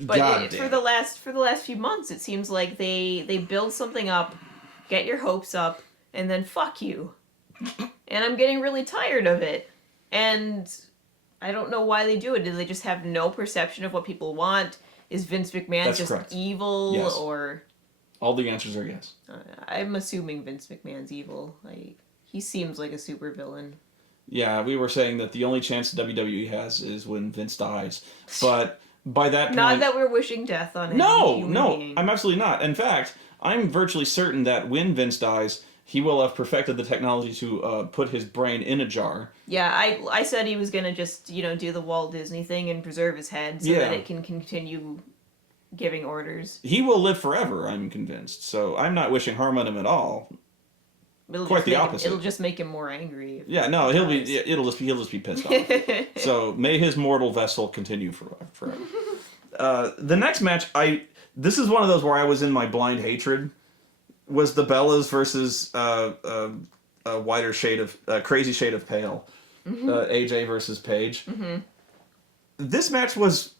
But for the last few months, it seems like they build something up, get your hopes up, and then fuck you. And I'm getting really tired of it. And I don't know why they do it. Do they just have no perception of what people want? Is Vince McMahon That's just correct. evil? Yes. Or all the answers are yes. I'm assuming Vince McMahon's evil. He seems like a supervillain. Yeah, we were saying that the only chance WWE has is when Vince dies. But by that point... Not that we're wishing death on any human being. I'm absolutely not. In fact, I'm virtually certain that when Vince dies, he will have perfected the technology to put his brain in a jar. Yeah, I said he was going to just, do the Walt Disney thing and preserve his head so that it can continue giving orders. He will live forever, I'm convinced. So I'm not wishing harm on him at all. Quite the opposite. It'll just make him more angry. Yeah, no, he'll just be pissed off. So may his mortal vessel continue forever. The next match, this is one of those where I was in my blind hatred. Was the Bellas versus a wider shade of crazy shade of pale, AJ versus Paige. Mm-hmm. This match was.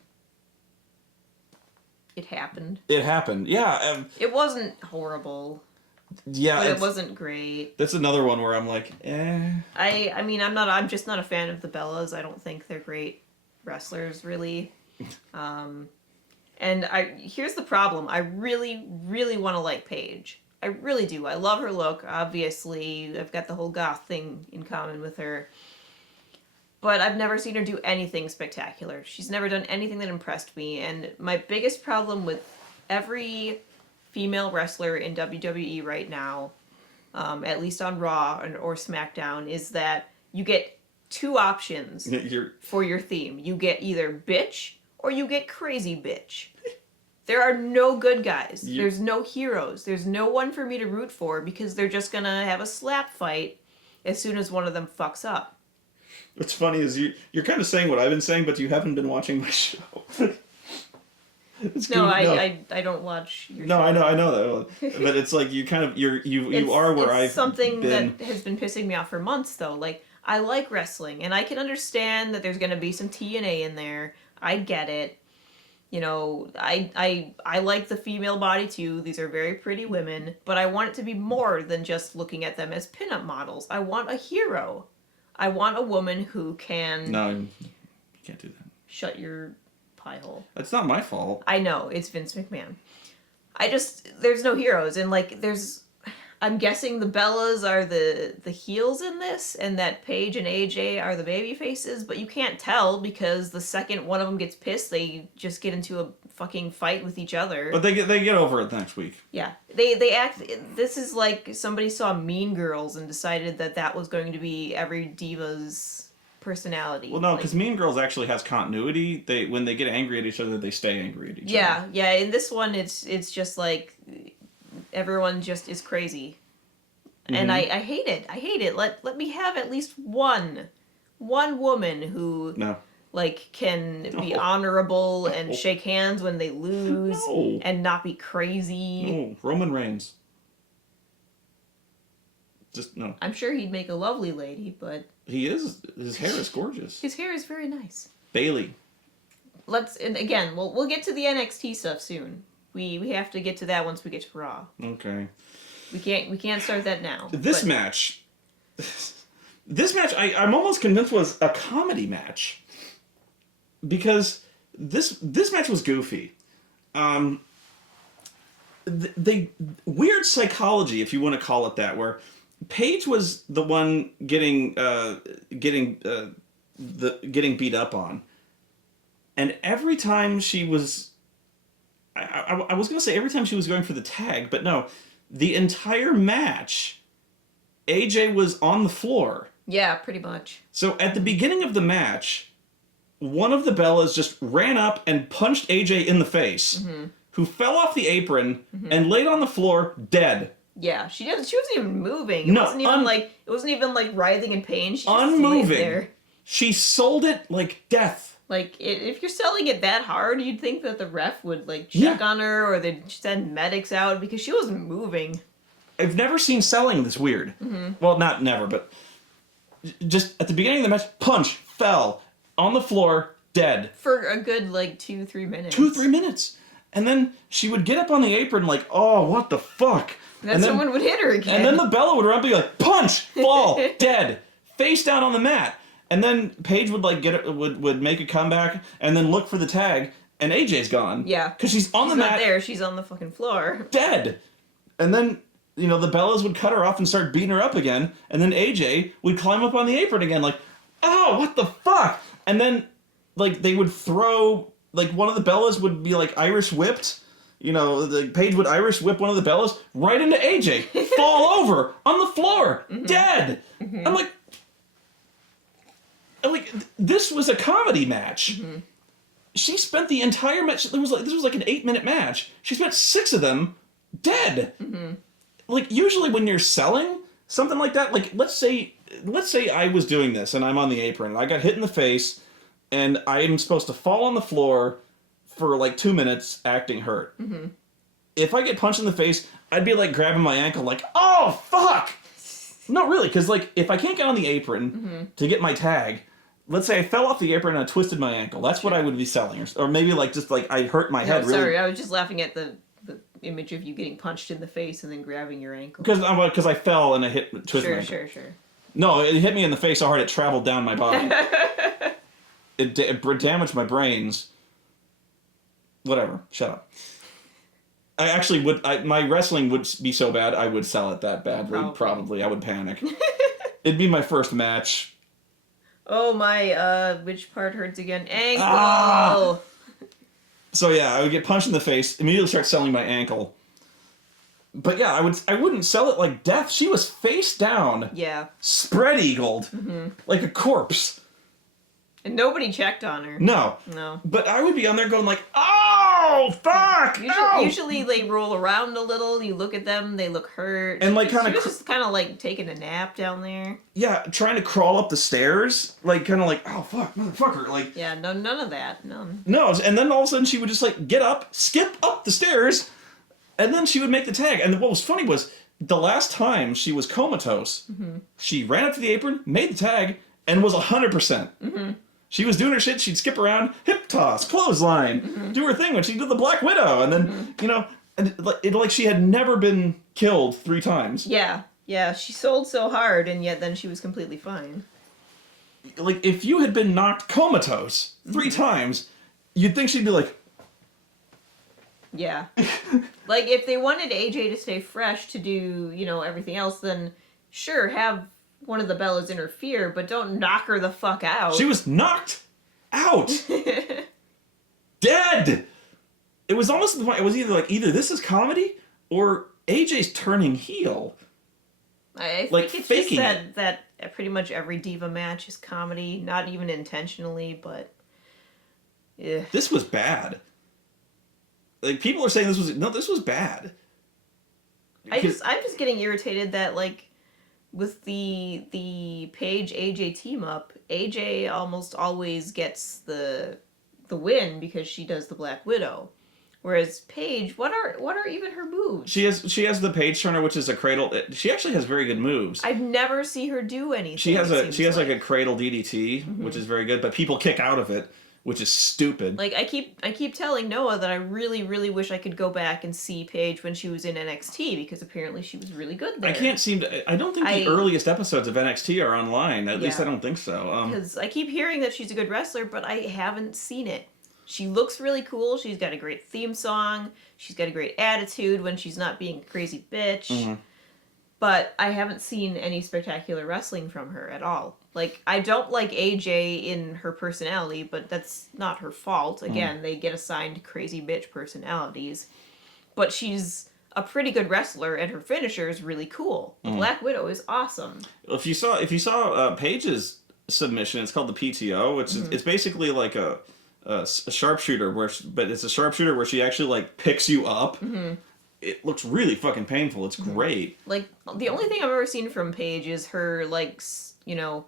It happened. Yeah. It wasn't horrible. Yeah, but it wasn't great. That's another one where I'm like, eh. I mean, I'm just not a fan of the Bellas. I don't think they're great wrestlers, really. And here's the problem. I really, really want to like Paige. I really do. I love her look. Obviously, I've got the whole goth thing in common with her. But I've never seen her do anything spectacular. She's never done anything that impressed me. And my biggest problem with every female wrestler in WWE right now, at least on Raw or SmackDown, is that you get two options for your theme. You get either bitch or you get crazy bitch. There are no good guys. There's no heroes. There's no one for me to root for because they're just going to have a slap fight as soon as one of them fucks up. What's funny is you're kind of saying what I've been saying, but you haven't been watching my show. I don't watch your show. I know that. But it's like you are where I've something that has been pissing me off for months, though. Like, I like wrestling, and I can understand that there's going to be some TNA in there. I get it. I like the female body too. These are very pretty women, but I want it to be more than just looking at them as pinup models. I want a hero. I want a woman who can... No, you can't do that. Shut your pie hole. That's not my fault. I know, it's Vince McMahon. There's no heroes, and I'm guessing the Bellas are the heels in this, and that Paige and AJ are the baby faces, but you can't tell because the second one of them gets pissed, they just get into a fucking fight with each other. But they get over it next week. Yeah. They act... This is like somebody saw Mean Girls and decided that was going to be every diva's personality. Well, no, because Mean Girls actually has continuity. When they get angry at each other, they stay angry at each other. Yeah. In this one, it's just like... Everyone just is crazy. And I hate it. I hate it. Let me have at least one woman who can be honorable and shake hands when they lose and not be crazy. No, Roman Reigns. Just no. I'm sure he'd make a lovely lady, but he is. His hair is gorgeous. His hair is very nice. Bailey. And again, we'll get to the NXT stuff soon. We have to get to that once we get to Raw. Okay. We can't start that now. This match I'm almost convinced was a comedy match. Because this match was goofy. Weird psychology, if you want to call it that, where Paige was the one getting beat up on. And every time she was I was going to say every time she was going for the tag, but no. The entire match, AJ was on the floor. Yeah, pretty much. So at the beginning of the match, one of the Bellas just ran up and punched AJ in the face, who fell off the apron and laid on the floor dead. Yeah, she wasn't even moving. It wasn't even like writhing in pain. She just unmoving. Laid there. She sold it like death. Like, if you're selling it that hard, you'd think that the ref would, check on her, or they'd send medics out, because she wasn't moving. I've never seen selling this weird. Well, not never, but just at the beginning of the match, punch, fell, on the floor, Dead. For a good, like, 2-3 minutes. 2-3 minutes. And then she would get up on the apron like, oh, what the fuck? Then someone would hit her again. And then the Bella would run up and be like, punch, fall, dead, face down on the mat. And then Paige would like would make a comeback and then look for the tag, and AJ's gone. Yeah. Because she's on the mat. She's not there, she's on the fucking floor. Dead. And then, you know, the Bellas would cut her off and start beating her up again, and then AJ would climb up on the apron again like, oh, what the fuck? And then, like, they would throw, like, one of the Bellas would be, like, Irish whipped. You know, the Paige would Irish whip one of the Bellas right into AJ. Fall over on the floor. Dead. I'm like, this was a comedy match. She spent the entire match, this was like an 8-minute match. She spent 6 of them dead. Like, usually when you're selling something like that, like, let's say I was doing this and I'm on the apron and I got hit in the face and I am supposed to fall on the floor for like 2 minutes acting hurt. If I get punched in the face, I'd be like grabbing my ankle like, oh, fuck! No, really, because like, if I can't get on the apron to get my tag, let's say I fell off the apron and I twisted my ankle, that's what I would be selling. Or maybe like, just like, I hurt my head really. Sorry, I was just laughing at the image of you getting punched in the face and then grabbing your ankle. Because I fell and I twisted my ankle. Sure. No, it hit me in the face so hard it traveled down my body. It damaged my brains. Whatever. Shut up. I actually would... my wrestling would be so bad, I would sell it that badly. Probably. I would panic. It'd be my first match. Oh, my... which part hurts again? Ankle! Ah! So yeah, I would get punched in the face, immediately start selling my ankle. But yeah, I wouldn't sell it like death. She was face down. Yeah. Spread-eagled. Like a corpse. And nobody checked on her. No. But I would be on there going like, oh, fuck! Usually they roll around a little, you look at them, they look hurt. And like she was just kind of like taking a nap down there. Yeah, trying to crawl up the stairs. Like, kind of like, oh, fuck, motherfucker. Like, yeah, no, none of that. None. No, and then all of a sudden she would just like get up, skip up the stairs, and then she would make the tag. And what was funny was, the last time she was comatose, she ran up to the apron, made the tag, and was 100%. She was doing her shit, she'd skip around, hip toss, clothesline, do her thing when she did the Black Widow, and then, you know, and like she had never been killed 3 times. Yeah, she sold so hard, and yet then she was completely fine. Like, if you had been knocked comatose 3 times, you'd think she'd be like... Yeah. Like, if they wanted AJ to stay fresh to do, you know, everything else, then sure, have one of the Bellas interfere, but don't knock her the fuck out. She was knocked out. Dead. It was almost to the point, it was either this is comedy or AJ's turning heel. I like think it's faking just that pretty much every diva match is comedy, not even intentionally, but yeah. This was bad. Like, people are saying this was bad. I'm just getting irritated that, like, with the Paige AJ team up, AJ almost always gets the win because she does the Black Widow, whereas Paige, what are even her moves? She has the Paige turner, which is a cradle. She actually has very good moves. I've never see her do anything. She has like a cradle DDT, which is very good, but people kick out of it, which is stupid. Like, I keep telling Noah that I really, really wish I could go back and see Paige when she was in NXT, because apparently she was really good there. I don't think the earliest episodes of NXT are online. At least I don't think so. Because I keep hearing that she's a good wrestler, but I haven't seen it. She looks really cool. She's got a great theme song. She's got a great attitude when she's not being a crazy bitch. But I haven't seen any spectacular wrestling from her at all. Like, I don't like AJ in her personality, but that's not her fault. Again, they get assigned crazy bitch personalities. But she's a pretty good wrestler, and her finisher is really cool. The Black Widow is awesome. If you saw Paige's submission, it's called the PTO, which is it's basically like a sharpshooter, but it's a sharpshooter where she actually like picks you up. It looks really fucking painful. It's great. Like, the only thing I've ever seen from Paige is her, like, you know,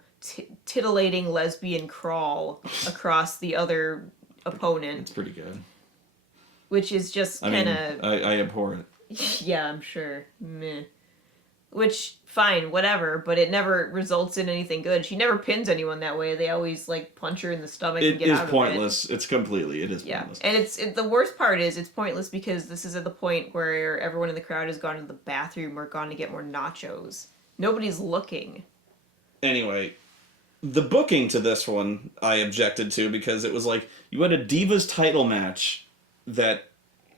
titillating lesbian crawl across the other opponent. It's pretty good. Which is just kind of... I abhor it. Yeah, I'm sure. Meh. Which, fine, whatever, but it never results in anything good. She never pins anyone that way. They always, like, punch her in the stomach and get out of it. It is pointless. It's pointless. And the worst part is it's pointless because this is at the point where everyone in the crowd has gone to the bathroom or gone to get more nachos. Nobody's looking. Anyway, the booking to this one I objected to because it was like, you had a Divas title match that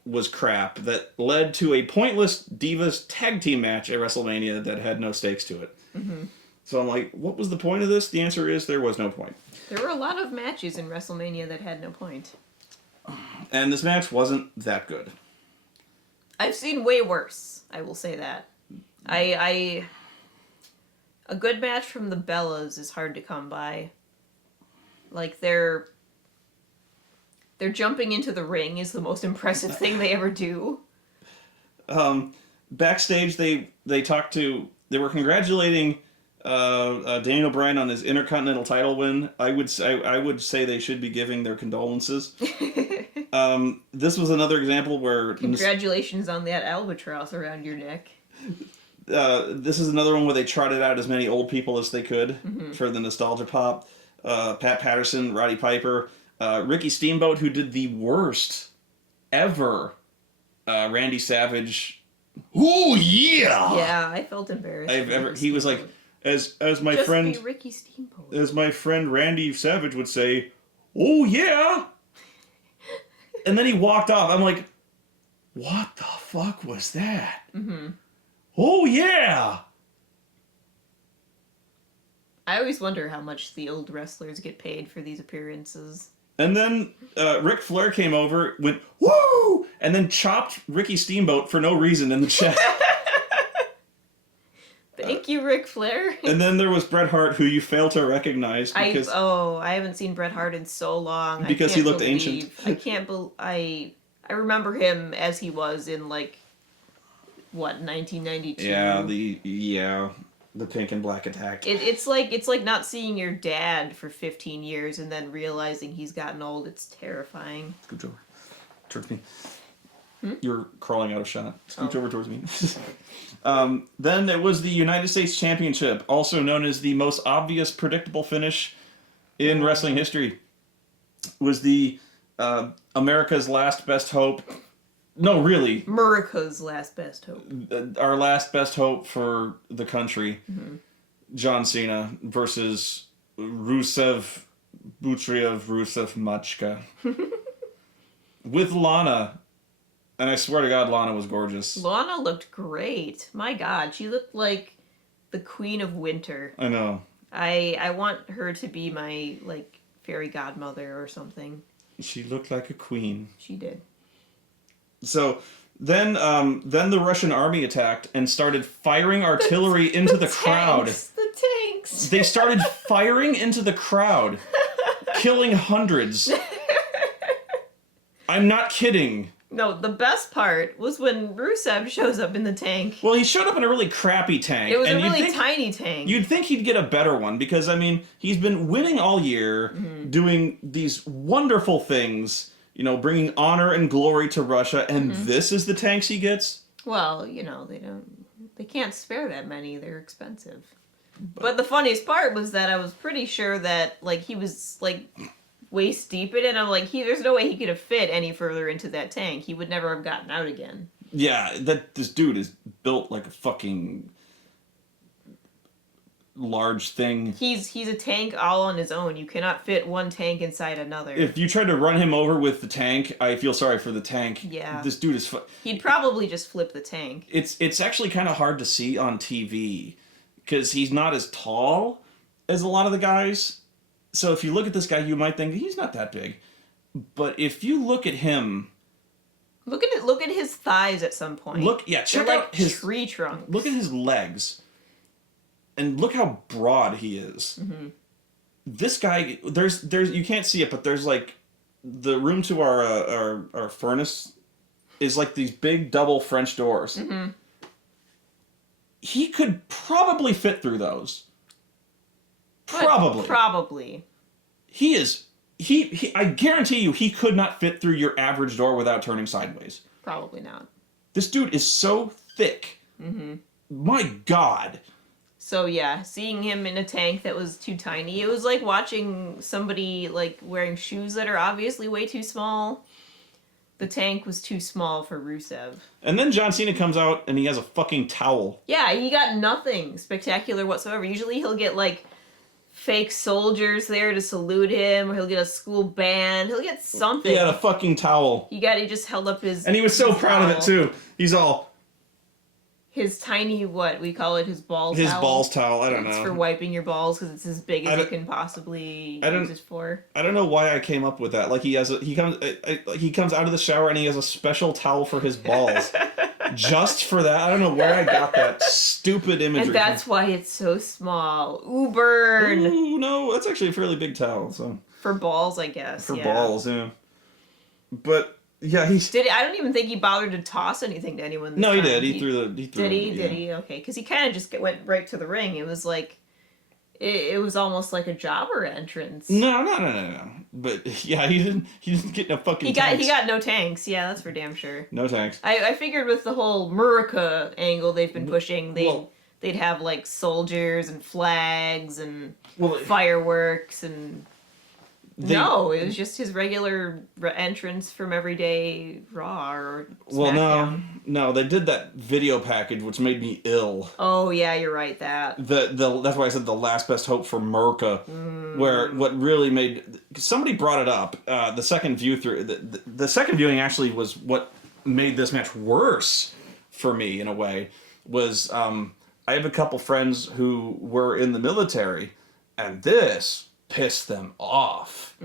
was crap that led to a pointless Divas tag team match at WrestleMania that had no stakes to it. Mm-hmm. So I'm like, what was the point of this? The answer is there was no point. There were a lot of matches in WrestleMania that had no point. And this match wasn't that good. I've seen way worse, I will say that. A good match from the Bellas is hard to come by. Like, they're jumping into the ring is the most impressive thing they ever do. Backstage, they were congratulating Daniel Bryan on his Intercontinental title win. I would say they should be giving their condolences. This was another example where congratulations on that albatross around your neck. This is another one where they trotted out as many old people as they could for the nostalgia pop. Pat Patterson, Roddy Piper, Ricky Steamboat, who did the worst ever Randy Savage. Ooh yeah! Yeah, I felt embarrassed. He was like, as my just friend be Ricky Steamboat. As my friend Randy Savage would say, "Oh yeah!" And then he walked off. I'm like, what the fuck was that? Mm-hmm. Oh yeah! I always wonder how much the old wrestlers get paid for these appearances. And then Ric Flair came over, went, woo! And then chopped Ricky Steamboat for no reason in the chest. Thank you, Ric Flair. And then there was Bret Hart, who you fail to recognize because... I haven't seen Bret Hart in so long. Because he looked ancient. I remember him as he was in, like, what, 1992? Yeah, the pink and black attack. It's like not seeing your dad for 15 years and then realizing he's gotten old. It's terrifying. Scooch over towards me. You're crawling out of shot. Scooch over towards me. Then it was the United States Championship, also known as the most obvious predictable finish in wrestling history. It was the America's Last Best Hope. No, really. America's last best hope. Our last best hope for the country. Mm-hmm. John Cena versus Rusev Machka. With Lana. And I swear to God, Lana was gorgeous. Lana looked great. My God, she looked like the Queen of Winter. I know. I want her to be my, like, fairy godmother or something. She looked like a queen. She did. So then the Russian army attacked and started firing artillery into the crowd. The tanks. They started firing into the crowd, killing hundreds. I'm not kidding. No, the best part was when Rusev shows up in the tank. Well, he showed up in a really crappy tank. It was a really tiny tank. You'd think he'd get a better one because, I mean, he's been winning all year, doing these wonderful things, you know, bringing honor and glory to Russia, and this is the tanks he gets? Well, you know, they can't spare that many. They're expensive. But the funniest part was that I was pretty sure that, like, he was, like, waist deep in it. I'm like, there's no way he could have fit any further into that tank. He would never have gotten out again. Yeah, this dude is built like a fucking large thing. He's a tank all on his own. You cannot fit one tank inside another. If you try to run him over with the tank, I feel sorry for the tank. Yeah. This dude is... He'd probably just flip the tank. It's actually kind of hard to see on TV because he's not as tall as a lot of the guys. So if you look at this guy, you might think he's not that big. But if you look at him... Look at his thighs at some point. Check They're out like his... tree trunks. Look at his legs. And look how broad he is. Mm-hmm. This guy, there's you can't see it, but there's like the room to our furnace is like these big double French doors. Mm-hmm. He could probably fit through those. But probably. He is. He. I guarantee you, he could not fit through your average door without turning sideways. Probably not. This dude is so thick. Mm-hmm. my God. So yeah, seeing him in a tank that was too tiny, it was like watching somebody like wearing shoes that are obviously way too small. The tank was too small for Rusev. And then John Cena comes out and he has a fucking towel. Yeah, he got nothing spectacular whatsoever. Usually he'll get like fake soldiers there to salute him, or he'll get a school band. He'll get something. He had a fucking towel. He just held up his... And he was so proud of it, too. He's all... His tiny, what, we call it his balls his towel? His balls towel, I don't know. It's for wiping your balls, because it's as big as you can possibly use it for. I don't know why I came up with that. Like, he comes out of the shower and he has a special towel for his balls. Just for that. I don't know where I got that stupid imagery. And that's why it's so small. Ooh, burn! Ooh, no, that's actually a fairly big towel, so... For balls, I guess, For balls, yeah. But, yeah, I don't even think he bothered to toss anything to anyone this time. he did. He threw Did he? Did he? Okay. Because he kind of just went right to the ring. It was like... It was almost like a jobber entrance. No. But yeah, he didn't get no fucking tanks. He got no tanks. Yeah, that's for damn sure. No tanks. I figured with the whole Murica angle they've been pushing, they'd have like soldiers and flags and fireworks and... No, it was just his regular entrance from everyday Raw or SmackDown. No, they did that video package, which made me ill. Oh yeah, you're right. That's why I said the last best hope for Merca, where what really made somebody brought it up. The second the second viewing actually was what made this match worse for me in a way. Was I have a couple friends who were in the military, and this pissed them off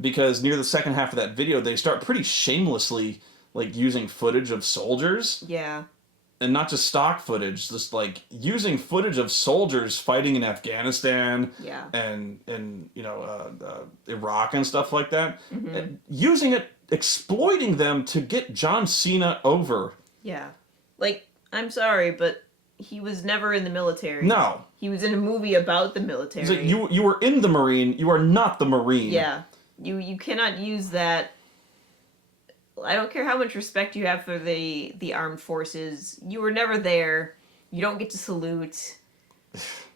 because near the second half of that video they start pretty shamelessly like using footage of soldiers, and not just stock footage, just like using footage of soldiers fighting in Afghanistan, and Iraq and stuff like that, and using it, exploiting them to get John Cena over. Like, I'm sorry, but he was never in the military. No. He was in a movie about the military. Like, you were in the Marine, you are not the Marine. Yeah. You cannot use that. I don't care how much respect you have for the armed forces. You were never there. You don't get to salute.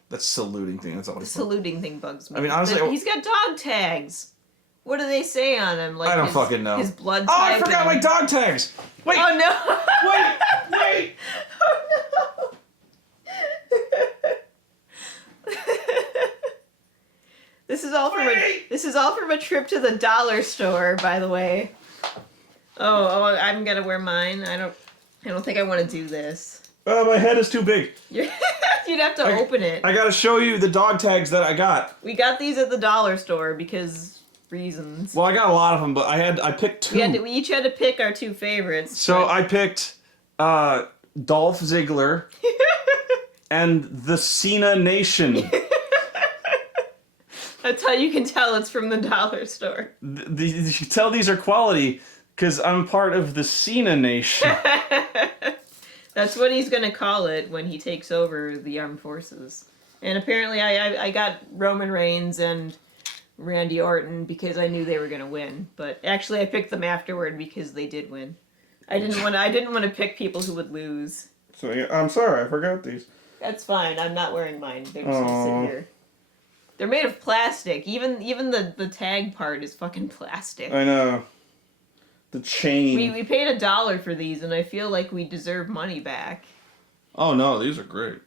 That saluting thing, that's always fun. Saluting thing bugs me. I mean, honestly... He's got dog tags. What do they say on him? Like I don't fucking know. His blood type. Oh, I forgot my dog tags! Wait! Oh, no! Wait! Oh, no! This is all from a trip to the dollar store, by the way. Oh, I'm gonna wear mine. I don't think I want to do this. Oh, my head is too big. You'd have to open it. I gotta show you the dog tags that I got. We got these at the dollar store because reasons. Well, I got a lot of them, but I picked two. We each had to pick our two favorites. So I picked Dolph Ziggler and the Cena Nation. That's how you can tell it's from the dollar store. You can tell these are quality because I'm part of the Cena Nation. That's what he's gonna call it when he takes over the armed forces. And apparently I got Roman Reigns and Randy Orton because I knew they were gonna win. But actually I picked them afterward because they did win. I didn't want to pick people who would lose. So yeah, I'm sorry, I forgot these. That's fine. I'm not wearing mine. They're just gonna sit here. They're made of plastic. Even the tag part is fucking plastic. I know. The chain. We paid $1 for these, and I feel like we deserve money back. Oh no, these are great.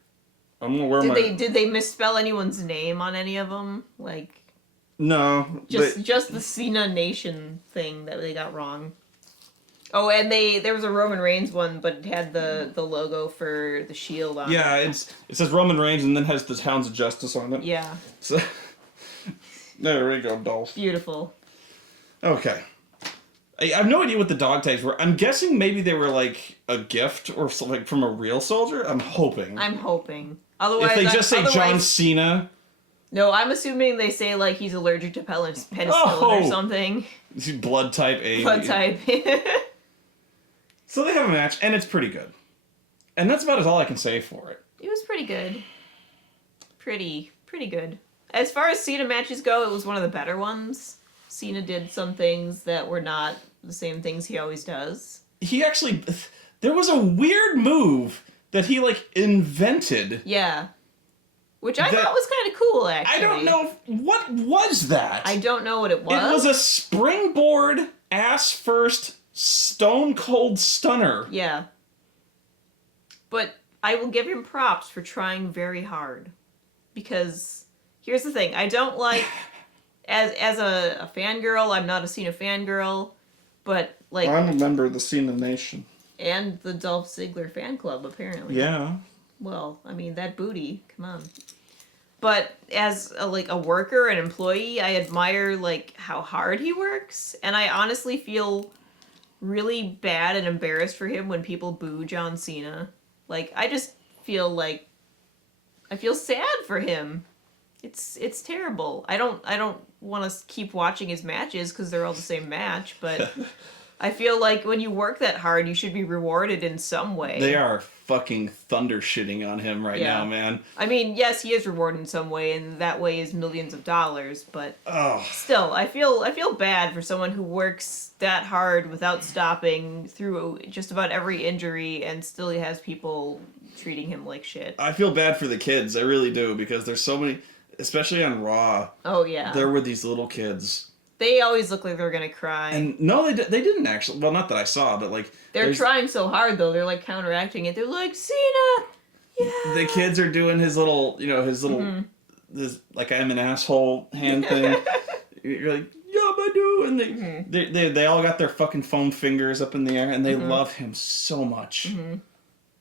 I'm gonna wear Did they misspell anyone's name on any of them? Like, no, just the Cena Nation thing that they got wrong. Oh, and there was a Roman Reigns one, but it had the logo for the Shield on it. Yeah, it says Roman Reigns and then has the Hounds of Justice on it. Yeah. So, there we go, Dolph. Beautiful. Okay. I have no idea what the dog tags were. I'm guessing maybe they were like a gift or something from a real soldier. I'm hoping. Otherwise, if they just say John Cena. No, I'm assuming they say like he's allergic to penicillin or something. Blood type A. Blood type. So they have a match, and it's pretty good. And that's about all I can say for it. It was pretty good. Pretty good. As far as Cena matches go, it was one of the better ones. Cena did some things that were not the same things he always does. He actually... There was a weird move that he, like, invented. Yeah. Which I thought was kind of cool, actually. I don't know. What was that? I don't know what it was. It was a springboard, ass-first, stone-cold stunner. Yeah. But I will give him props for trying very hard. Because, here's the thing. I don't like... As a fangirl, I'm not a Cena fangirl. But, like... I'm a member of the Cena Nation. And the Dolph Ziggler fan club, apparently. Yeah. Well, I mean, that booty. Come on. But as a worker, an employee, I admire, like, how hard he works. And I honestly feel really bad and embarrassed for him when people boo John Cena. Like, I just feel like... I feel sad for him. It's terrible. I don't want to keep watching his matches because they're all the same match, but... I feel like when you work that hard, you should be rewarded in some way. They are fucking thunder shitting on him right now, man. I mean, yes, he is rewarded in some way, and that way is millions of dollars, but still, I feel bad for someone who works that hard without stopping through just about every injury and still has people treating him like shit. I feel bad for the kids, I really do, because there's so many, especially on Raw. Oh, yeah. There were these little kids. They always look like they're gonna cry. And no, they didn't actually. Well, not that I saw, but like they're trying so hard though. They're like counteracting it. They're like, Cena, yeah. The kids are doing his little, this like I'm an asshole hand thing. You're like, yeah, I do, and they all got their fucking foam fingers up in the air, and they love him so much.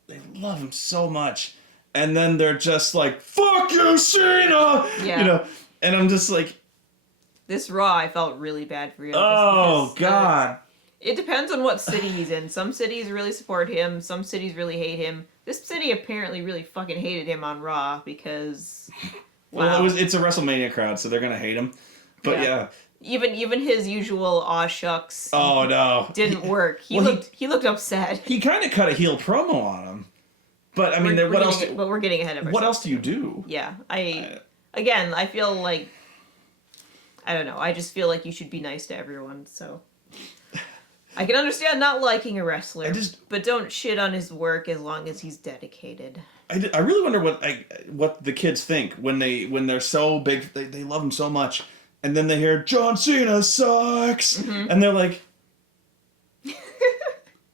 They love him so much, and then they're just like, fuck you, Cena. Yeah. And I'm just like. This Raw, I felt really bad for him. Oh, God. It depends on what city he's in. Some cities really support him. Some cities really hate him. This city apparently really fucking hated him on Raw because... Wow. Well, it's a WrestleMania crowd, so they're going to hate him. But yeah. Even his usual aw shucks. Oh, no. Didn't work. He looked upset. He kind of cut a heel promo on him. But, I mean, what else... But we're getting ahead of ourselves. What else do you do? Yeah. Again, I feel like... I don't know. I just feel like you should be nice to everyone, so... I can understand not liking a wrestler, but don't shit on his work as long as he's dedicated. I really wonder what the kids think when they're so big, they love him so much, and then they hear, John Cena sucks! And they're like...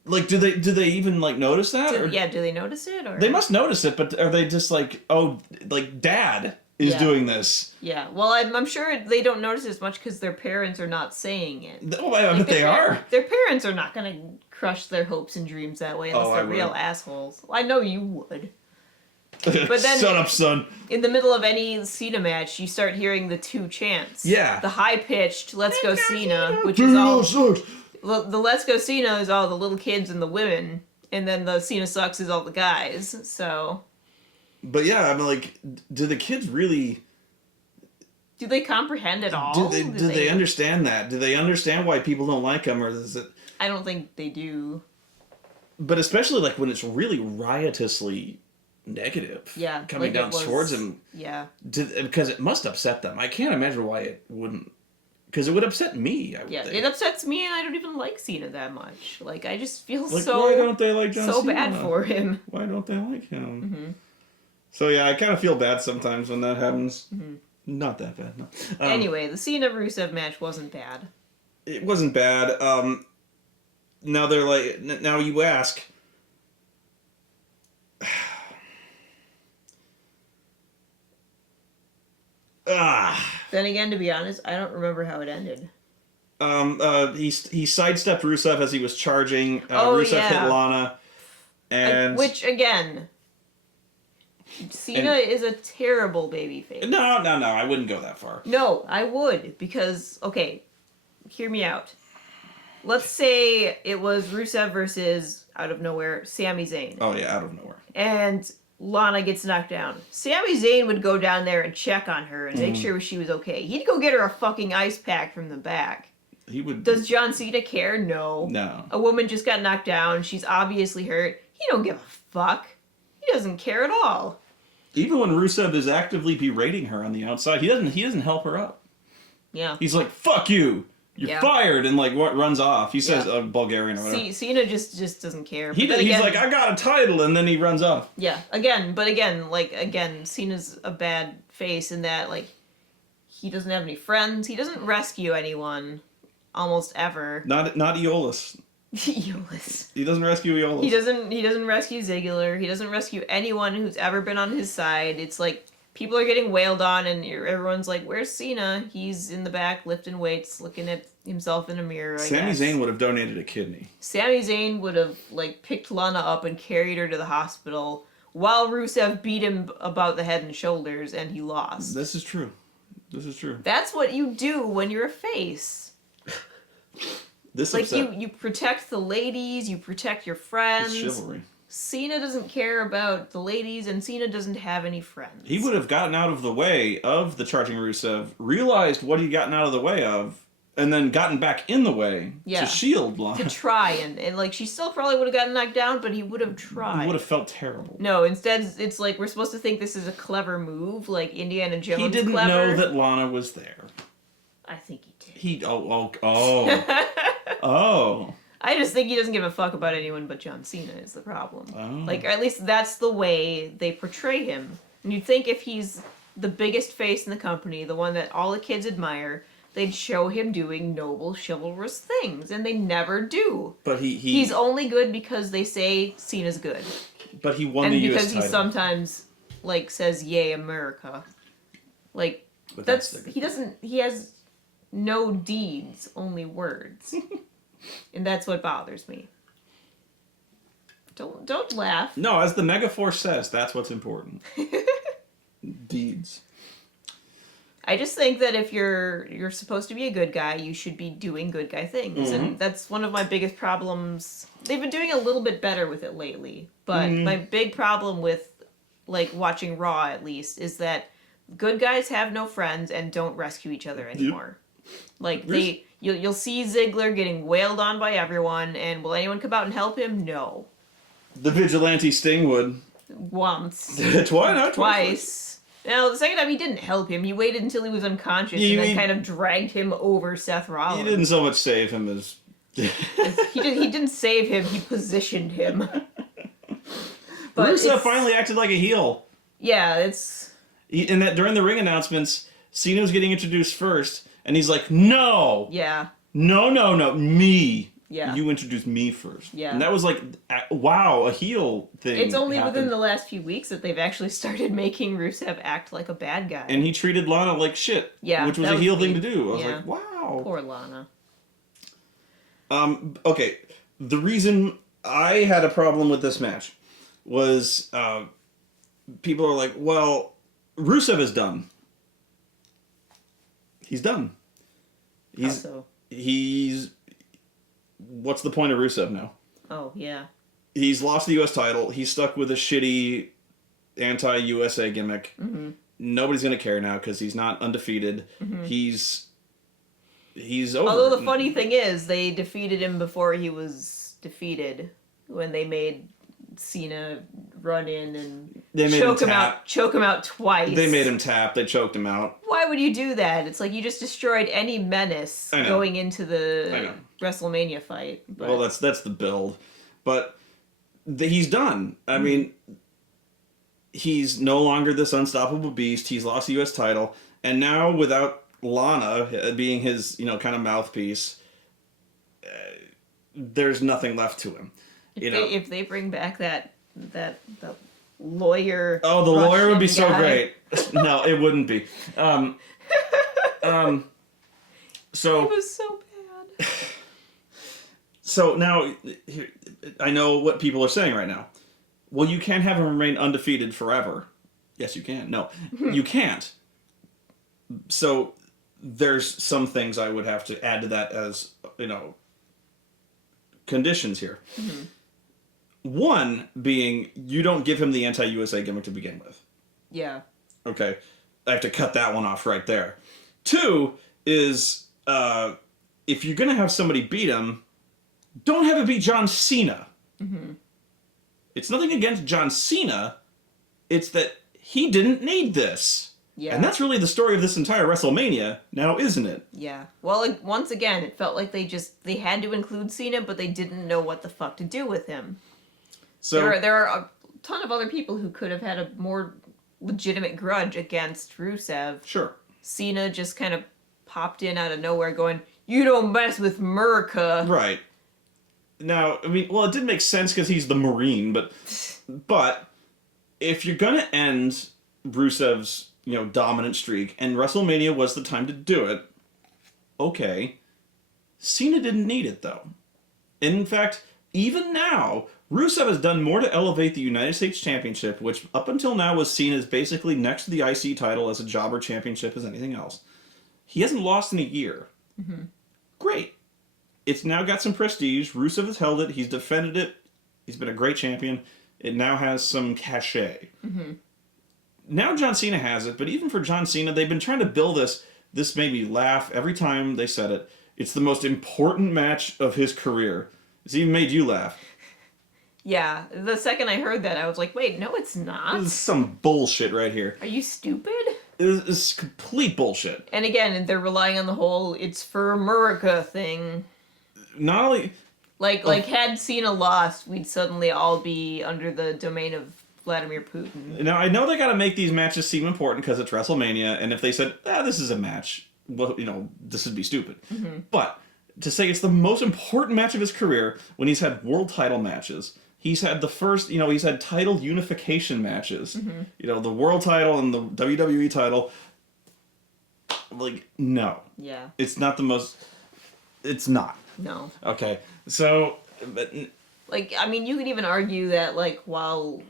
like, do they even, like, notice that? Do they notice it? Or? They must notice it, but are they just like, oh, like, Dad... is doing this. Yeah. Well, I'm sure they don't notice it as much because their parents are not saying it. Oh, I bet they are. Their parents are not going to crush their hopes and dreams that way unless they're real assholes. Well, I know you would. But then, shut up, son. In the middle of any Cena match, you start hearing the two chants. Yeah. The high-pitched, let's go Cena, which is all... The let's go Cena is all the little kids and the women, and then the Cena sucks is all the guys, so... But yeah, I'm like, do the kids really... Do they comprehend it all? Do they understand that? Do they understand why people don't like them, or is it... I don't think they do. But especially like when it's really riotously negative. Yeah. Coming down towards them. Yeah. Because it must upset them. I can't imagine why it wouldn't... Because it would upset me, I would think. It upsets me, and I don't even like Cena that much. Like, I just feel like, why don't they like John Cena? bad for him. Why don't they like him? So yeah, I kind of feel bad sometimes when that happens. Not that bad, no. Anyway, the Cena-Rusev match wasn't bad. It wasn't bad. Now they're like... Now you ask... Then again, to be honest, I don't remember how it ended. He sidestepped Rusev as he was charging. Rusev hit Lana. And... Which, again... Cena is a terrible babyface. No, I wouldn't go that far. No, I would, because, okay, hear me out. Let's say it was Rusev versus, out of nowhere, Sami Zayn. Oh yeah, out of nowhere. And Lana gets knocked down. Sami Zayn would go down there and check on her and make sure she was okay. He'd go get her a fucking ice pack from the back. He would... Does John Cena care? No. No. A woman just got knocked down. She's obviously hurt. He don't give a fuck. He doesn't care at all. Even when Rusev is actively berating her on the outside, he doesn't help her up. Yeah. He's like, fuck you! You're fired, and like what runs off. He says Bulgarian or whatever. Cena just doesn't care. He's like, I got a title, and then he runs off. Yeah, again, Cena's a bad face in that like he doesn't have any friends. He doesn't rescue anyone almost ever. Not Aeolus. Aeolus. He doesn't rescue Aeolus. He doesn't rescue Ziggler. He doesn't rescue anyone who's ever been on his side. It's like people are getting wailed on, and everyone's like, "Where's Cena?" He's in the back lifting weights, looking at himself in a mirror. Sami Zayn would have donated a kidney. Sami Zayn would have like picked Lana up and carried her to the hospital while Rusev beat him about the head and shoulders, and he lost. This is true. That's what you do when you're a face. You protect the ladies, you protect your friends. It's chivalry. Cena doesn't care about the ladies, and Cena doesn't have any friends. He would have gotten out of the way of the charging Rusev, realized what he'd gotten out of the way of, and then gotten back in the way to shield Lana. To try, and like, she still probably would have gotten knocked down, but he would have tried. He would have felt terrible. No, instead, it's like, we're supposed to think this is a clever move, like Indiana Jones He didn't know that Lana was there. I think he did. Oh. I just think he doesn't give a fuck about anyone but John Cena is the problem. Oh. Like, or at least that's the way they portray him. And you'd think if he's the biggest face in the company, the one that all the kids admire, they'd show him doing noble, chivalrous things, and they never do. But he's only good because they say Cena's good. But he won the US title. And because he sometimes, like, says, "Yay, America." Like, he has no deeds, only words. And that's what bothers me. Don't laugh. No, as the Megaforce says, that's what's important. Deeds. I just think that if you're supposed to be a good guy, you should be doing good guy things. Mm-hmm. And that's one of my biggest problems. They've been doing a little bit better with it lately. But my big problem with, like, watching Raw, at least, is that good guys have no friends and don't rescue each other anymore. Like, you'll see Ziggler getting wailed on by everyone, and will anyone come out and help him? No. The vigilante Sting would. Once. Twice. Now, the second time he didn't help him. He waited until he was unconscious and then kind of dragged him over Seth Rollins. He didn't so much save him as... he didn't save him, he positioned him. But Rusev finally acted like a heel. Yeah, And that during the ring announcements, Cena was getting introduced first, and he's like, "No! Yeah. No, me! Yeah. You introduced me first." Yeah. And that was like, wow, a heel thing. It's only within the last few weeks that they've actually started making Rusev act like a bad guy. And he treated Lana like shit. Yeah. Which was a heel thing to do. I was like, wow. Poor Lana. Okay. The reason I had a problem with this match was people are like, well, Rusev is done. He's done. He's what's the point of Rusev now? Oh, yeah. He's lost the US title. He's stuck with a shitty anti-USA gimmick. Mm-hmm. Nobody's going to care now because he's not undefeated. Mm-hmm. He's over. Although the funny thing is, they defeated him before he was defeated when they made Cena run in and choke him out twice. They made him tap. They choked him out. Why would you do that? It's like you just destroyed any menace going into the WrestleMania fight. But... Well, that's the build. But he's done. I mean, he's no longer this unstoppable beast. He's lost the US title. And now without Lana being his, kind of mouthpiece, there's nothing left to him. If they bring back the lawyer. Oh, the Russian lawyer would be so guy. great. No, it wouldn't be. So it was so bad. So now, I know what people are saying right now. Well, you can't have him remain undefeated forever. Yes, you can. No, you can't. So there's some things I would have to add to that as, conditions here. Mm-hmm. One being, you don't give him the anti-USA gimmick to begin with. Yeah. Okay. I have to cut that one off right there. Two is, if you're going to have somebody beat him, don't have it be John Cena. Mm-hmm. It's nothing against John Cena. It's that he didn't need this. Yeah. And that's really the story of this entire WrestleMania, now isn't it? Yeah. Well, like, once again, it felt like they had to include Cena, but they didn't know what the fuck to do with him. So There are a ton of other people who could have had a more legitimate grudge against Rusev. sure. Cena just kind of popped in out of nowhere going, "You don't mess with America." Right. Now, I mean, well, it did make sense because he's the Marine, but if you're gonna end Rusev's, dominant streak, and WrestleMania was the time to do it, okay. Cena didn't need it, though. In fact, even now, Rusev has done more to elevate the United States Championship, which up until now was seen as basically next to the IC title as a jobber championship as anything else. He hasn't lost in a year. Mm-hmm. Great. It's now got some prestige. Rusev has held it. He's defended it. He's been a great champion. It now has some cachet. Mm-hmm. Now John Cena has it, but even for John Cena, they've been trying to build this. This made me laugh every time they said it. It's the most important match of his career. It's even made you laugh. Yeah, the second I heard that, I was like, wait, no, it's not. This is some bullshit right here. Are you stupid? This is complete bullshit. And again, they're relying on the whole "it's for America" thing. Not only... Like had Cena lost, we'd suddenly all be under the domain of Vladimir Putin. Now, I know they got to make these matches seem important because it's WrestleMania, and if they said, this is a match, well, this would be stupid. Mm-hmm. But to say it's the most important match of his career when he's had world title matches, he's had the first, he's had title unification matches, Mm-hmm. The world title and the WWE title. Like, no. Yeah. It's not the most... It's not. No. Okay, so... But, Like, I mean, you could even argue that, like, while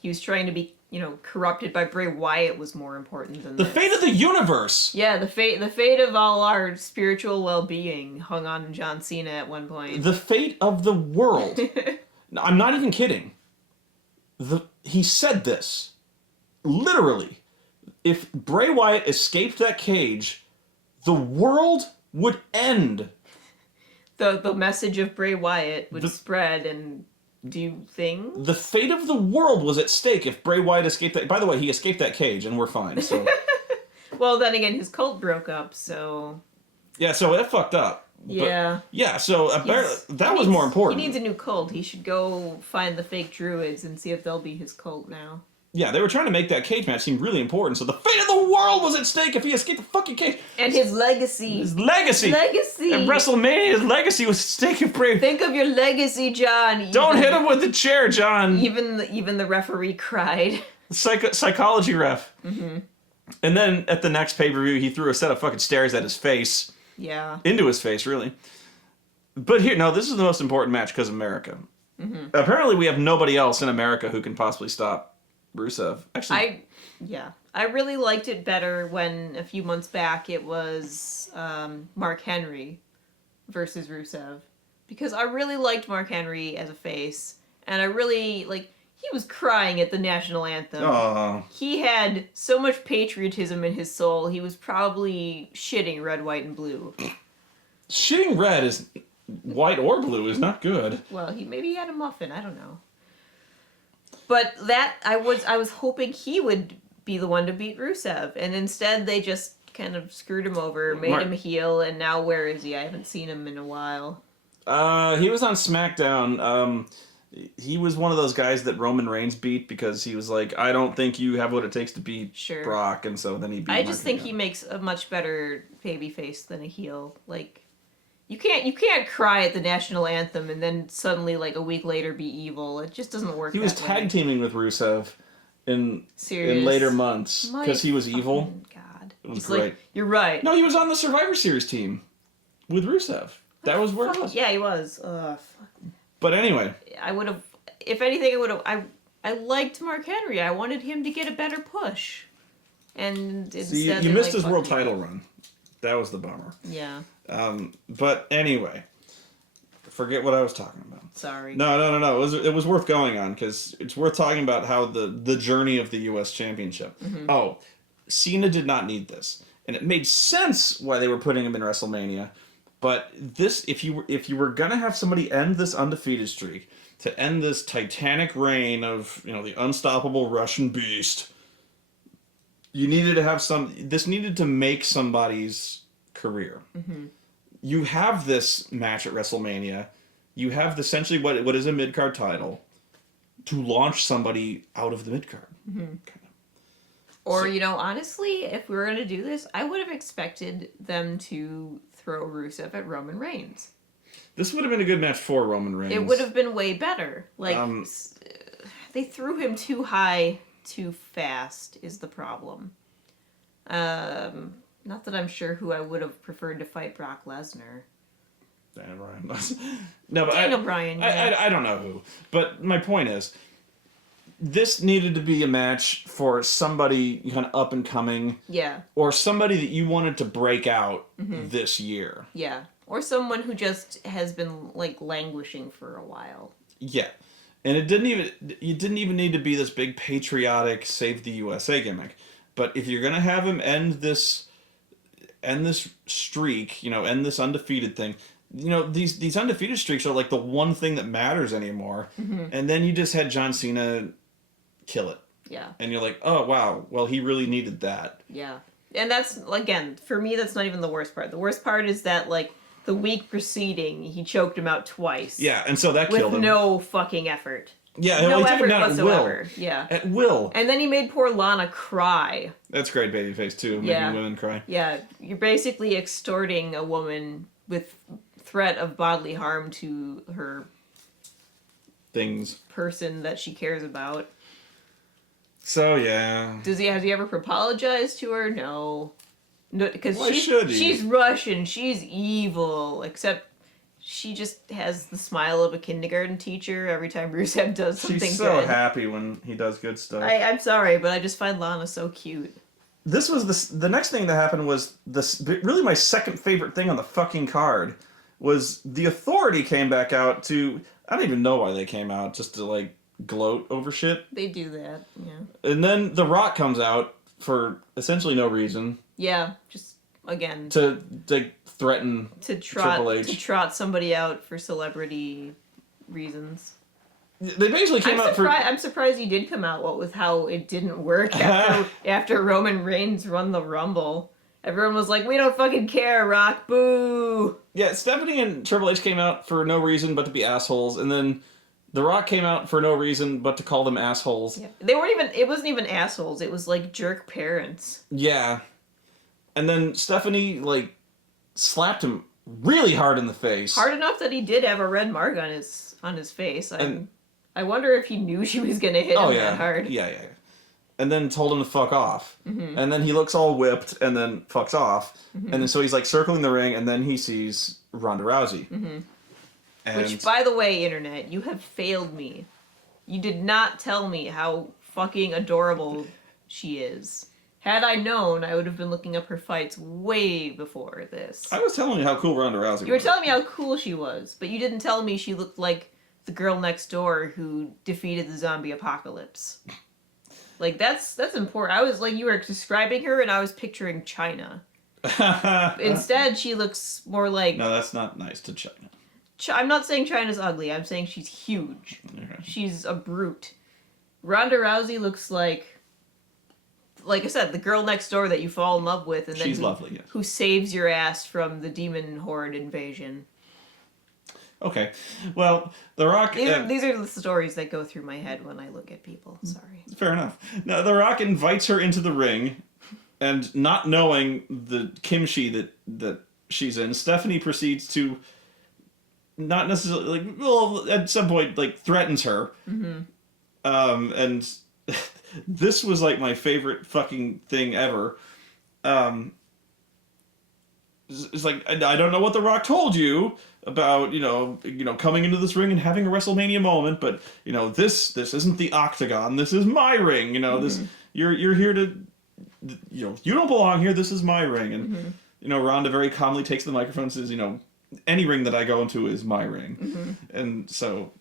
he was trying to be, corrupted by Bray Wyatt was more important than the this. fate of the universe! Yeah, the fate of all our spiritual well-being hung on John Cena at one point. The fate of the world. I'm not even kidding. He said this. Literally. If Bray Wyatt escaped that cage, the world would end. The message of Bray Wyatt would spread and do things. The fate of the world was at stake if Bray Wyatt escaped that... By the way, he escaped that cage, and we're fine, so... Well, then again, his cult broke up, so... Yeah, so that fucked up. Yeah. But, yeah, so that was more important. He needs a new cult. He should go find the fake druids and see if they'll be his cult now. Yeah, they were trying to make that cage match seem really important, so the fate of the world was at stake if he escaped the fucking cage. And his legacy. His legacy! Legacy! At WrestleMania, his legacy was at stake if Bray... Think of your legacy, John! Don't hit him with the chair, John! Even the referee cried. Psychology ref. Mm-hmm. And then, at the next pay-per-view, he threw a set of fucking stairs at his face. Yeah. Into his face, really. But here, no, this is the most important match because of America. Mm-hmm. Apparently, we have nobody else in America who can possibly stop Rusev. Actually, I really liked it better when a few months back it was Mark Henry versus Rusev, because I really liked Mark Henry as a face, and I really he was crying at the national anthem. Aww. He had so much patriotism in his soul. He was probably shitting red, white, and blue. Shitting red is white or blue is not good. Well, maybe he had a muffin. I don't know. But that I was hoping he would be the one to beat Rusev, and instead they just kind of screwed him over, made him a heel, and now where is he? I haven't seen him in a while. He was on SmackDown. He was one of those guys that Roman Reigns beat because he was like, I don't think you have what it takes to beat Brock, and so then he beat I just think he makes a much better babyface than a heel. Like, you can't cry at the national anthem and then suddenly a week later be evil. It just doesn't work. He was tag teaming with Rusev in later months because he was evil. God, it was he's great. Like, you're right. No, he was on the Survivor Series team with Rusev. That was where it was. Yeah, he was. Fuck. But anyway, I would have. If anything, I liked Mark Henry. I wanted him to get a better push. And instead, you missed his world title run. That was the bummer. Yeah. But anyway, forget what I was talking about. Sorry. No. It was worth going on because it's worth talking about how the journey of the U.S. Championship. Mm-hmm. Oh, Cena did not need this, and it made sense why they were putting him in WrestleMania. But this, if you were gonna have somebody end this undefeated streak, to end this titanic reign of the unstoppable Russian beast, you needed to have this needed to make somebody's career. Mm-hmm. You have this match at WrestleMania. You have essentially what is a mid-card title to launch somebody out of the mid-card. Mm-hmm. Or, honestly, if we were going to do this, I would have expected them to throw Rusev at Roman Reigns. This would have been a good match for Roman Reigns. It would have been way better. Like, they threw him too high, too fast, is the problem. Not that I'm sure who I would have preferred to fight Brock Lesnar. Daniel Bryan. No, but Daniel Bryan, yeah. I don't know who. But my point is, this needed to be a match for somebody kind of up and coming. Yeah. Or somebody that you wanted to break out this year. Yeah. Or someone who just has been, like, languishing for a while. Yeah. And you didn't even need to be this big patriotic Save the USA gimmick. But if you're going to have him end this streak, end this undefeated thing, these undefeated streaks are like the one thing that matters anymore. Mm-hmm. And then you just had John Cena kill it. Yeah. And you're like, oh, wow, well, he really needed that. Yeah. And that's, again, for me, that's not even the worst part. The worst part is that, like, the week preceding, he choked him out twice. Yeah, and so that killed him. With no fucking effort. Yeah, no he effort took him down whatsoever. At will. Yeah. At will. And then he made poor Lana cry. That's great babyface, too, making women cry. Yeah, you're basically extorting a woman with threat of bodily harm to her person that she cares about. So, yeah. Has he ever apologized to her? No. No, because she's Russian, she's evil, except she just has the smile of a kindergarten teacher every time Rusev does something good. She's so happy when he does good stuff. I'm sorry, but I just find Lana so cute. This was the next thing that happened was really my second favorite thing on the fucking card was the Authority came back out to, I don't even know why they came out, just to like gloat over shit. They do that, yeah. And then The Rock comes out for essentially no reason. Yeah, just again to threaten Triple H. To trot somebody out for celebrity reasons. They basically came out for... I'm surprised he did come out with how it didn't work after Roman Reigns won the Rumble. Everyone was like, we don't fucking care, Rock, boo! Yeah, Stephanie and Triple H came out for no reason but to be assholes, and then The Rock came out for no reason but to call them assholes. Yeah. It wasn't even assholes, it was like jerk parents. Yeah. And then Stephanie, like, slapped him really hard in the face. Hard enough that he did have a red mark on his face. I wonder if he knew she was going to hit him that hard. Yeah. And then told him to fuck off. Mm-hmm. And then he looks all whipped and then fucks off. Mm-hmm. And then so he's, like, circling the ring, and then he sees Ronda Rousey. Mm-hmm. Which, by the way, Internet, you have failed me. You did not tell me how fucking adorable she is. Had I known, I would have been looking up her fights way before this. I was telling you how cool Ronda Rousey was. You were telling me how cool she was, but you didn't tell me she looked like the girl next door who defeated the zombie apocalypse. Like, that's important. I was like, you were describing her, and I was picturing China. Instead, she looks more like... No, that's not nice to China. I'm not saying China's ugly. I'm saying she's huge. Okay. She's a brute. Ronda Rousey looks like I said, the girl next door that you fall in love with, and then she's lovely, yes. Who saves your ass from the demon horde invasion. Okay, well, The Rock... These are the stories that go through my head when I look at people. Sorry. Fair enough. Now, The Rock invites her into the ring, and not knowing the kimchi that she's in, Stephanie proceeds to not necessarily, like, well, at some point, like, threatens her. Mm-hmm. And this was, like, my favorite fucking thing ever. It's like, I don't know what The Rock told you about, coming into this ring and having a WrestleMania moment, but, this isn't the Octagon, this is my ring, mm-hmm. This, you're here to, you don't belong here, this is my ring. And, mm-hmm. Ronda very calmly takes the microphone and says, any ring that I go into is my ring. Mm-hmm. And so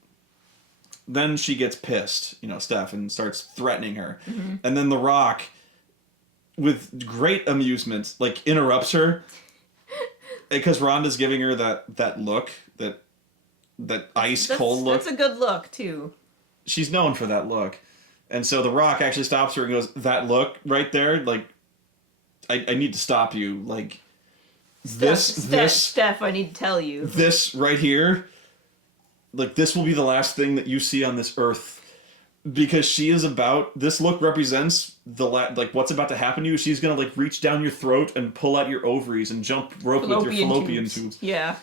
then she gets pissed, Steph, and starts threatening her. Mm-hmm. And then The Rock, with great amusement, like, interrupts her. Because Ronda's giving her that look, that ice cold look. That's a good look, too. She's known for that look. And so The Rock actually stops her and goes, that look right there, like, I need to stop you. Like, Steph, I need to tell you. This right here, like, this will be the last thing that you see on this earth. Because she is about, this look represents like what's about to happen to you. She's gonna like reach down your throat and pull out your ovaries and jump rope with your fallopian tubes. Yeah.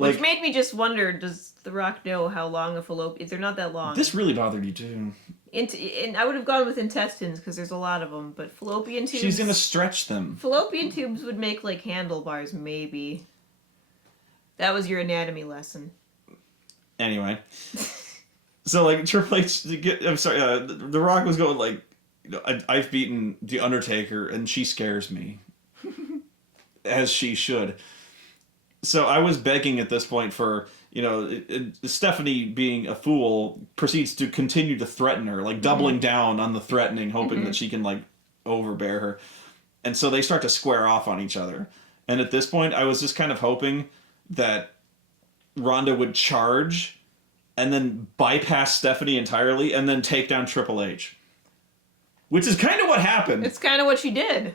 Like, which made me just wonder, does The Rock know how long a fallopian... They're not that long. This really bothered you too. And I would have gone with intestines because there's a lot of them, but fallopian tubes... She's gonna stretch them. Fallopian tubes would make like handlebars, maybe. That was your anatomy lesson. Anyway. So, like, Triple H, I'm sorry, The Rock was going, like, you know, I've beaten The Undertaker, and she scares me. As she should. So, I was begging at this point for, you know, Stephanie, being a fool, proceeds to continue to threaten her, like, doubling down on the threatening, hoping that she can, like, overbear her. And so they start to square off on each other. And at this point, I was just kind of hoping that Ronda would charge and then bypass Stephanie entirely, and then take down Triple H. Which is kind of what happened. It's kind of what she did.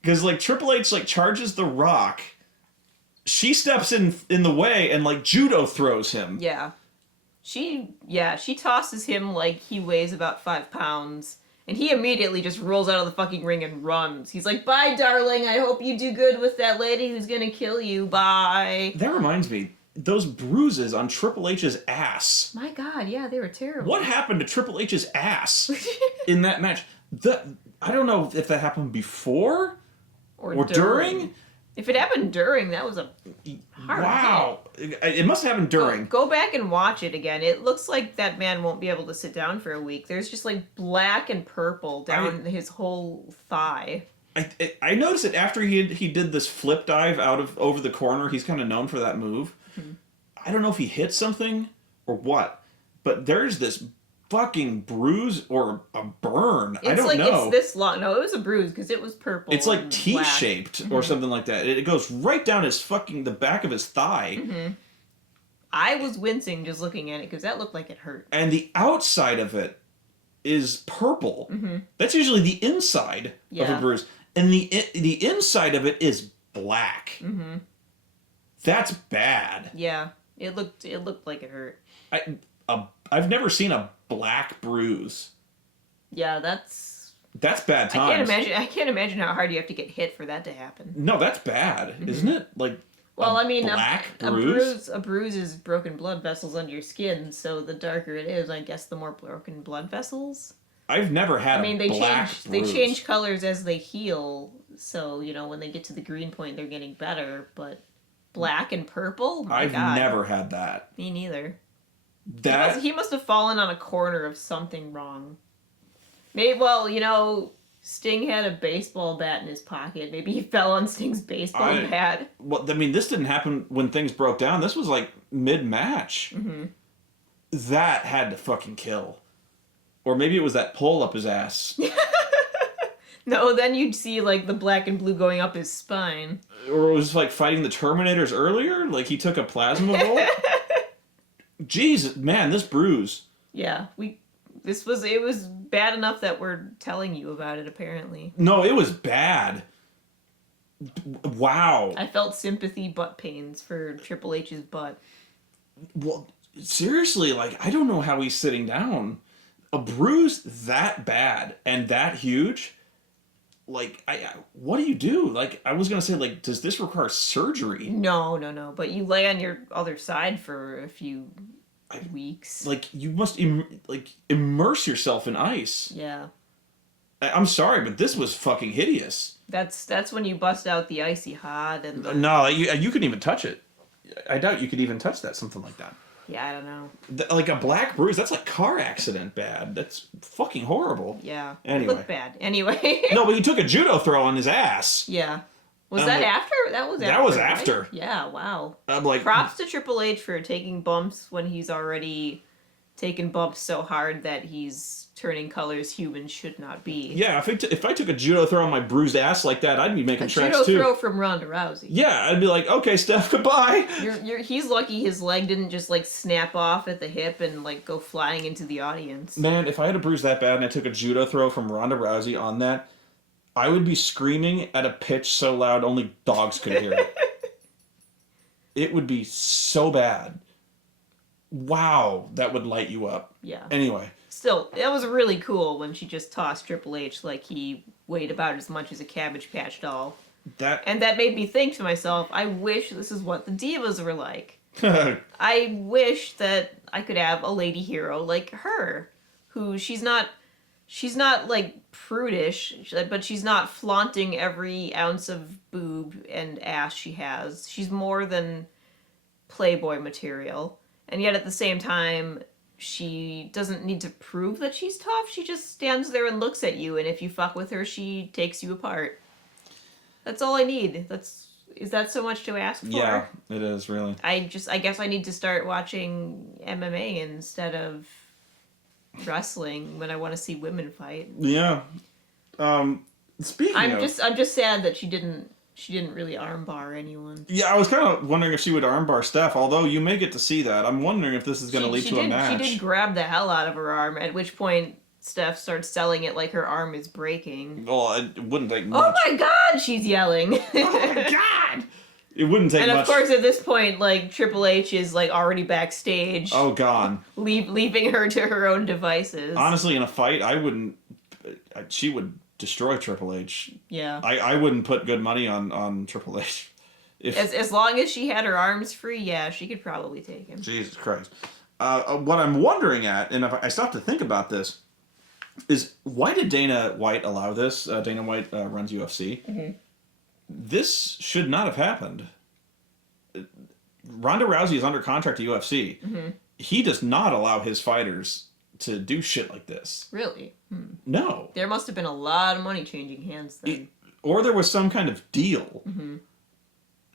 Because, like, Triple H, like, charges The Rock. She steps in the way and, like, judo throws him. Yeah. She tosses him like he weighs about 5 pounds. And he immediately just rolls out of the fucking ring and runs. He's like, bye, darling. I hope you do good with that lady who's gonna kill you. Bye. That reminds me. Those bruises on Triple H's ass. My God, yeah, they were terrible. What happened to Triple H's ass in that match? I don't know if that happened before or during. If it happened during, that was a hard wow. Hit. It must have happened during. Go back and watch it again. It looks like that man won't be able to sit down for a week. There's just like black and purple down his whole thigh. I noticed it after he did this flip dive over the corner. He's kind of known for that move. Mm-hmm. I don't know if he hit something or what, but there's this fucking bruise or a burn. I don't know. It's this long. No, it was a bruise because it was purple. It's like T-shaped or something like that. It goes right down the back of his thigh. Mm-hmm. I was wincing just looking at it because that looked like it hurt. And the outside of it is purple. Mm-hmm. That's usually the inside of a bruise. And the inside of it is black. Mm-hmm. That's bad. Yeah, it looked like it hurt. I've never seen a black bruise. Yeah, that's bad times. I can't imagine how hard you have to get hit for that to happen. No, that's bad, isn't it? Like, well, I mean, a bruise is broken blood vessels under your skin. So the darker it is, I guess, the more broken blood vessels. I've never had a black bruise. They change colors as they heal. So you know when they get to the green point, they're getting better, but. Black and purple? I've never had that. Me neither. He must have fallen on a corner of something wrong. Maybe, well, you know, Sting had a baseball bat in his pocket. Maybe he fell on Sting's baseball bat. Well, I mean, this didn't happen when things broke down. This was like mid-match. Mm-hmm. That had to fucking kill. Or maybe it was that pull up his ass. No, then you'd see, like, the black and blue going up his spine. Or it was, like, fighting the Terminators earlier? Like, he took a plasma bolt? Jesus, man, this bruise. Yeah, it was bad enough that we're telling you about it, apparently. No, it was bad. Wow. I felt sympathy butt pains for Triple H's butt. Well, seriously, like, I don't know how he's sitting down. A bruise that bad and that huge... Like, what do you do? Like, I was going to say, like, does this require surgery? No. But you lay on your other side for a few weeks. Like, you must, immerse yourself in ice. Yeah. I'm sorry, but this was fucking hideous. That's when you bust out the icy hot and... No, you couldn't even touch it. I doubt you could even touch that, something like that. Yeah, I don't know. Like a black bruise, that's like car accident bad. That's fucking horrible. Yeah. Anyway. It looked bad. Anyway. No, but he took a judo throw on his ass. Yeah. Was that after? That was after. That was after. Right? Yeah, wow. I'm like... Props to Triple H for taking bumps when he's already taking bumps so hard that he's turning colors humans should not be. Yeah, if I took a judo throw on my bruised ass like that, I'd be making tracks too. Judo throw from Ronda Rousey. Yeah, I'd be like, okay, Steph, goodbye. He's lucky his leg didn't just like snap off at the hip and like go flying into the audience. Man, if I had a bruise that bad and I took a judo throw from Ronda Rousey on that, I would be screaming at a pitch so loud only dogs could hear it. It would be so bad. Wow, that would light you up. Yeah. Anyway. Still, that was really cool when she just tossed Triple H like he weighed about as much as a Cabbage Patch doll. And that made me think to myself, I wish this is what the divas were like. I wish that I could have a lady hero like her, who she's not like prudish, but she's not flaunting every ounce of boob and ass she has. She's more than Playboy material. And yet at the same time, she doesn't need to prove that she's tough. She just stands there and looks at you, and if you fuck with her, she takes you apart. That's all I need. Is that so much to ask for? Yeah, it is, really. I guess I need to start watching MMA instead of wrestling when I want to see women fight. Yeah. I'm just sad that she didn't really armbar anyone. Yeah, I was kind of wondering if she would armbar Steph, although you may get to see that. I'm wondering if this is going to lead to a match. She did grab the hell out of her arm, at which point Steph starts selling it like her arm is breaking. Well, it wouldn't take much. Oh my god, she's yelling. Oh my god! It wouldn't take much. And of course, at this point, like, Triple H is, like, already backstage. Oh, God. Leaving her to her own devices. Honestly, in a fight, she would destroy Triple H. Yeah. I wouldn't put good money on Triple H. As long as she had her arms free, yeah, she could probably take him. Jesus Christ. What I'm wondering at, and if I still have to think about this, is why did Dana White allow this? Dana White runs UFC. Mm-hmm. This should not have happened. Ronda Rousey is under contract to UFC. Mm-hmm. He does not allow his fighters to do shit like this. Really? No. There must have been a lot of money changing hands then. Or there was some kind of deal. Mm-hmm.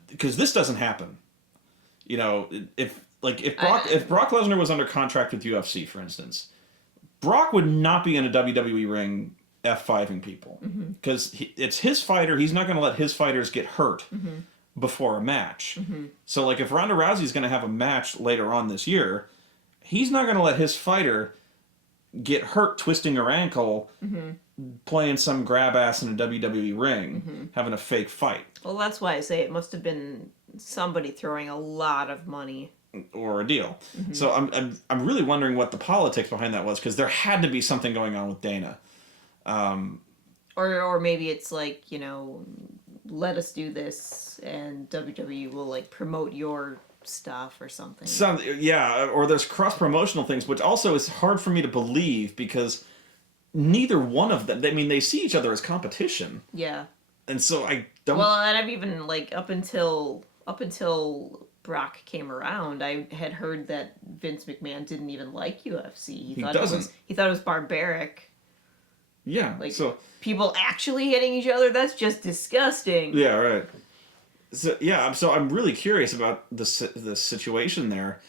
Because this doesn't happen. You know, if Brock Lesnar was under contract with UFC, for instance, Brock would not be in a WWE ring F5ing people. Because it's his fighter. He's not going to let his fighters get hurt before a match. Mm-hmm. So, like, if Ronda Rousey's going to have a match later on this year, he's not going to let his fighter get hurt twisting her ankle, playing some grab ass in a WWE ring, having a fake fight. Well, that's why I say it must have been somebody throwing a lot of money. Or a deal. Mm-hmm. So I'm really wondering what the politics behind that was, because there had to be something going on with Dana. Or maybe it's like, you know, let us do this and WWE will like promote your stuff or something. Or there's cross-promotional things, which also is hard for me to believe because neither one of them, I mean, they see each other as competition. Yeah. And so I don't... Well, and I've even, like, up until Brock came around, I had heard that Vince McMahon didn't even like UFC. He thought it was barbaric. Yeah, like, so people actually hitting each other, that's just disgusting. Yeah, right. So yeah, so I'm really curious about the situation there.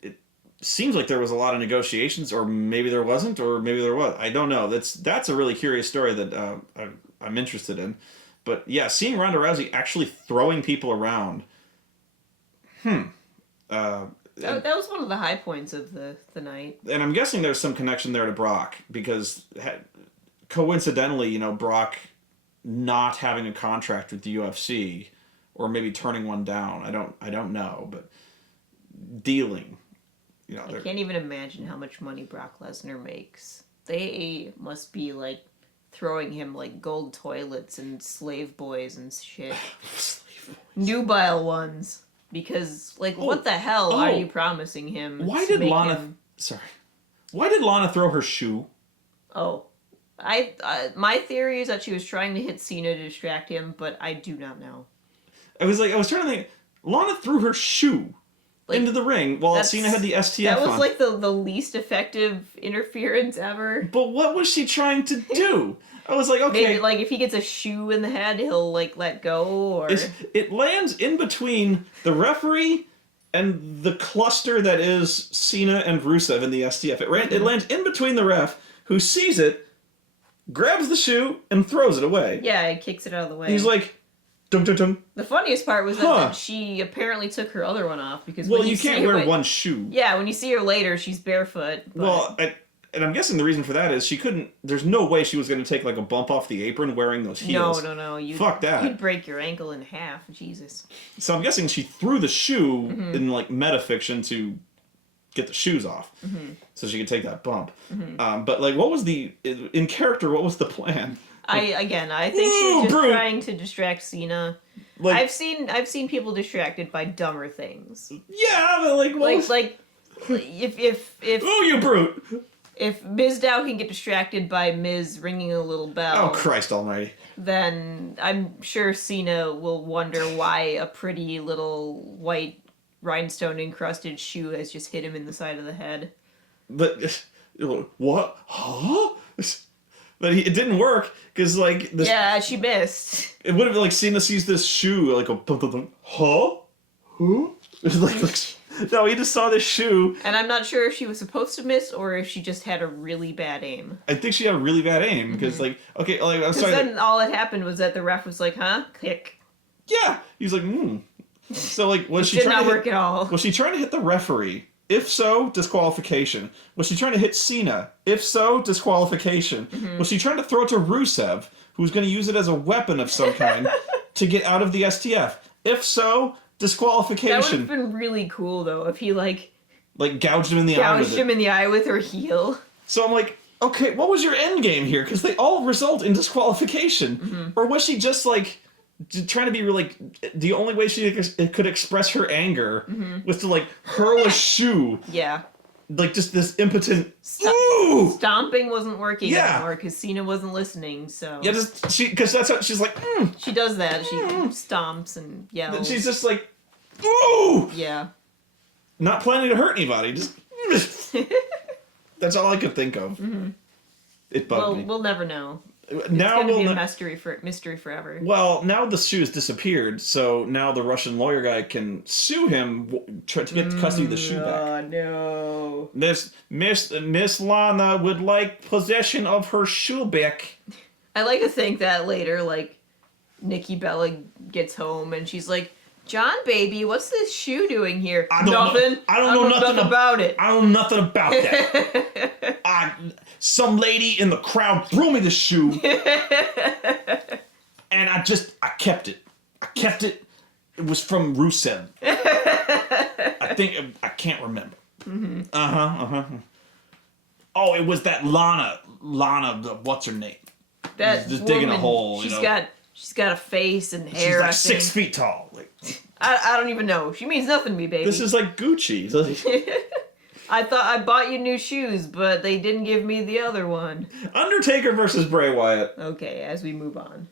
It seems like there was a lot of negotiations, or maybe there wasn't, or maybe there was. I don't know. That's a really curious story that I'm interested in. But yeah, seeing Ronda Rousey actually throwing people around. That was one of the high points of the night. And I'm guessing there's some connection there to Brock, because coincidentally, you know, Brock not having a contract with the UFC, or maybe turning one down. I don't know, but dealing. You know, I can't even imagine how much money Brock Lesnar makes. They must be like throwing him like gold toilets and slave boys and shit. Slave boys. Nubile ones. Because, like, what the hell are you promising him? Why did Lana throw her shoe? Oh. My theory is that she was trying to hit Cena to distract him, but I do not know. I was trying to think, Lana threw her shoe into the ring while Cena had the STF on. That was, like, the least effective interference ever. But what was she trying to do? I was like, okay. Maybe, like, if he gets a shoe in the head, he'll, like, let go, or... It lands in between the referee and the cluster that is Cena and Rusev in the STF, it lands in between the ref, who sees it, grabs the shoe, and throws it away. Yeah, he kicks it out of the way. He's like, dum dum dum. The funniest part was that she apparently took her other one off because Well, you can't wear one shoe. Yeah, when you see her later, she's barefoot. But... Well, and I'm guessing the reason for that is she couldn't. There's no way she was going to take like a bump off the apron wearing those heels. No. Fuck that. You'd break your ankle in half. Jesus. So I'm guessing she threw the shoe in like metafiction to get the shoes off, so she could take that bump. But like, what was in character? What was the plan? I think she was just trying to distract Cena. Like, I've seen people distracted by dumber things. Yeah, but like if oh, you brute! If Mizdow can get distracted by Miz ringing a little bell, oh Christ Almighty, then I'm sure Cena will wonder why a pretty little white rhinestone encrusted shoe has just hit him in the side of the head. But what? Huh? But it didn't work because like this. Yeah, she missed. It would have been like Cena sees this shoe like a huh? Who? like no, he just saw this shoe. And I'm not sure if she was supposed to miss or if she just had a really bad aim. I think she had a really bad aim because like okay, like I'm sorry. Then all that happened was that the ref was like, "Huh, kick." Yeah, he was like, So like, was she did trying not to work at all? Was she trying to hit the referee? If so, disqualification. Was she trying to hit Cena? If so, disqualification. Was she trying to throw it to Rusev, who's going to use it as a weapon of some kind to get out of the STF? If so, disqualification. That would have been really cool though if he like gouged him in the eye with her heel. So I'm like, okay, what was your end game here? Because they all result in disqualification. Or was she just like trying to be like the only way she could express her anger was to like hurl a shoe? Yeah. Like just this impotent stomping wasn't working anymore because Cena wasn't listening. So yeah, because that's how she's like. She does that. She stomps and yells. And she's just like, ooh. Yeah. Not planning to hurt anybody. Just. That's all I could think of. It bugged me. We'll never know. Now it's gonna be a mystery forever. Well, now the shoe has disappeared, so now the Russian lawyer guy can sue him to get custody of the shoe back. Oh no! Miss Lana would like possession of her shoe back. I like to think that later, like Nikki Bella gets home and she's like, "John, baby, what's this shoe doing here?" Nothing. I don't know nothing about it. I don't know nothing about that. Some lady in the crowd threw me the shoe, and I kept it. I kept it. It was from Rusev. I can't remember. Oh, it was that Lana. What's her name? That just woman, digging a hole. She's got a face and hair. She's like 6 feet tall. Like, I don't even know. She means nothing to me, baby. This is like Gucci. I thought I bought you new shoes, but they didn't give me the other one. Undertaker versus Bray Wyatt. Okay, as we move on.